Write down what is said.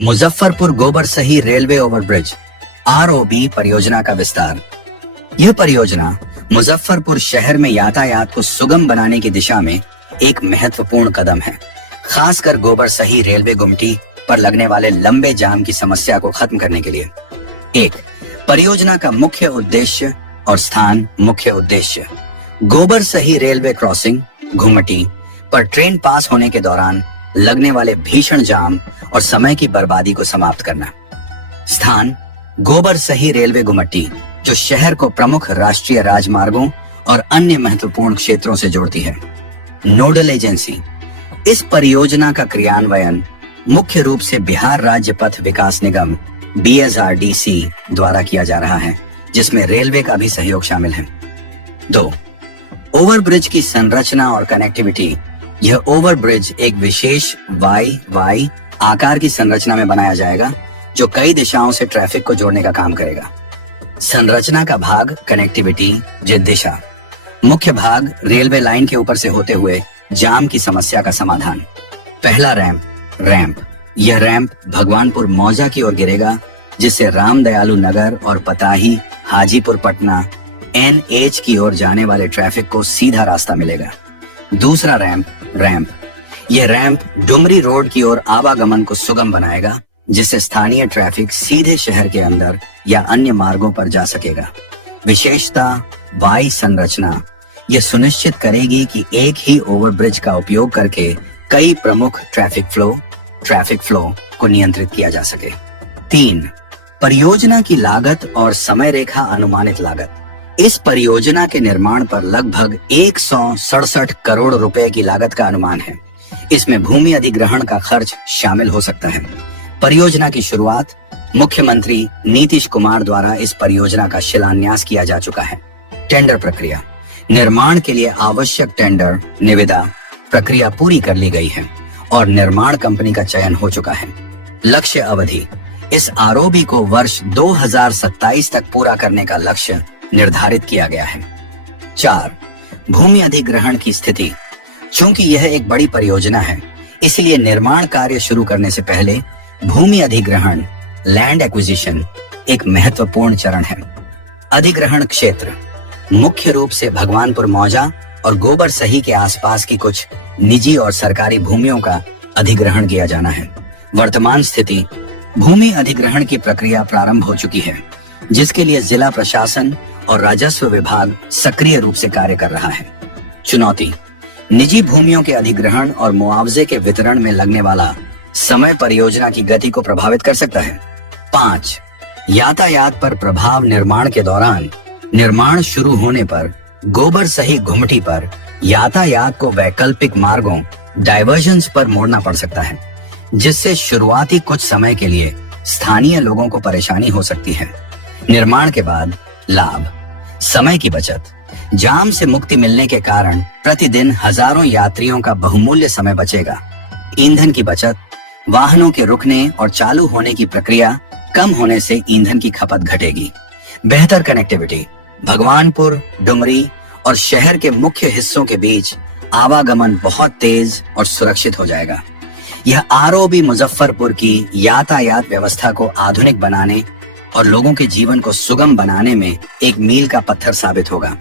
मुजफ्फरपुर गोबर सही railway overbridge ROB परियोजना का विस्तार। यह परियोजना मुजफ्फरपुर शहर में यातायात को सुगम बनाने की दिशा में एक महत्वपूर्ण कदम है, खासकर गोबर सही रेलवे गुमटी पर लगने वाले लंबे जाम की समस्या को खत्म करने के लिए। एक परियोजना का मुख्य उद्देश्य और स्थान। मुख्य उद्देश्य गोबर सही रेलवे क्रॉसिंग घुमटी पर ट्रेन पास होने के दौरान लगने वाले भीषण जाम और समय की बर्बादी को समाप्त करना। स्थान गोबर सही रेलवे गुमटी, जो शहर को प्रमुख राष्ट्रीय राजमार्गों और अन्य महत्वपूर्ण क्षेत्रों से जोड़ती है। नोडल एजेंसी इस परियोजना का क्रियान्वयन मुख्य रूप से बिहार राज्य पथ विकास निगम BSRDC द्वारा किया जा रहा है, जिसमें रेलवे का भी सहयोग शामिल है। 2. ओवरब्रिज की संरचना और कनेक्टिविटी। यह ओवरब्रिज एक विशेष Y आकार की संरचना में बनाया जाएगा, जो कई दिशाओं से ट्रैफिक को जोड़ने का काम करेगा। संरचना का भाग कनेक्टिविटी। दिशा मुख्य भाग रेलवे लाइन के ऊपर से होते हुए जाम की समस्या का समाधान। पहला रैंप। यह रैंप भगवानपुर मौजा की ओर गिरेगा, जिससे रामदयालु नगर और पताही हाजीपुर पटना NH की ओर जाने वाले ट्रैफिक को सीधा रास्ता मिलेगा। दूसरा रैंप। यह रैंप डुमरी रोड की ओर आवागमन को सुगम बनाएगा, जिससे स्थानीय ट्रैफिक सीधे शहर के अंदर या अन्य मार्गों पर जा सकेगा। विशेषता Y संरचना यह सुनिश्चित करेगी कि एक ही ओवरब्रिज का उपयोग करके कई प्रमुख ट्रैफिक फ्लो को नियंत्रित किया जा सके। 3. परियोजना की लागत और समय रेखा। अनुमानित लागत। इस परियोजना के निर्माण पर लगभग 167 करोड़ रुपए की लागत का अनुमान है। इसमें भूमि अधिग्रहण का खर्च शामिल हो सकता है। परियोजना की शुरुआत मुख्यमंत्री नीतीश कुमार द्वारा इस परियोजना का शिलान्यास किया जा चुका है। टेंडर प्रक्रिया। निर्माण के लिए आवश्यक टेंडर निविदा प्रक्रिया पूरी कर ली गई है और निर्माण कंपनी का चयन हो चुका है। लक्ष्य अवधि। इस आरओबी को वर्ष 2027 तक पूरा करने का लक्ष्य निर्धारित किया गया है। 4. भूमि अधिग्रहण की स्थिति। चूंकि यह एक बड़ी परियोजना है, इसलिए निर्माण कार्य शुरू करने से पहले भूमि अधिग्रहण लैंड एक्विजिशन एक महत्वपूर्ण चरण है। अधिग्रहण क्षेत्र मुख्य रूप से भगवानपुर मौजा और गोबर सही के आसपास की कुछ निजी और सरकारी भूमियों का अधिग्रहण किया जाना है। वर्तमान स्थिति। भूमि अधिग्रहण की प्रक्रिया प्रारंभ हो चुकी है, जिसके लिए जिला प्रशासन और राजस्व विभाग सक्रिय रूप से कार्य कर रहा है। चुनौती। निजी भूमियों के अधिग्रहण और मुआवजे के वितरण में लगने वाला समय परियोजना की गति को प्रभावित कर सकता है। 5. यातायात पर प्रभाव। निर्माण के दौरान निर्माण शुरू होने पर गोबर सही घुमटी पर यातायात को वैकल्पिक मार्गों डायवर्जन्स पर मोड़ना पड़ सकता है, जिससे शुरुआती कुछ समय के लिए स्थानीय लोगों को परेशानी हो सकती है। निर्माण के बाद लाभ। समय की बचत। जाम से मुक्ति मिलने के कारण प्रतिदिन हजारों यात्रियों का बहुमूल्य समय बचेगा। ईंधन की बचत। वाहनों के रुकने और चालू होने की प्रक्रिया कम होने से ईंधन की खपत घटेगी। बेहतर कनेक्टिविटी। भगवानपुर, डुमरी और शहर के मुख्य हिस्सों के बीच आवागमन बहुत तेज और सुरक्षित हो जाएगा। यह आरओबी मुजफ्फरपुर की यातायात व्यवस्था को आधुनिक बनाने और लोगों के जीवन को सुगम बनाने में एक मील का पत्थर साबित होगा।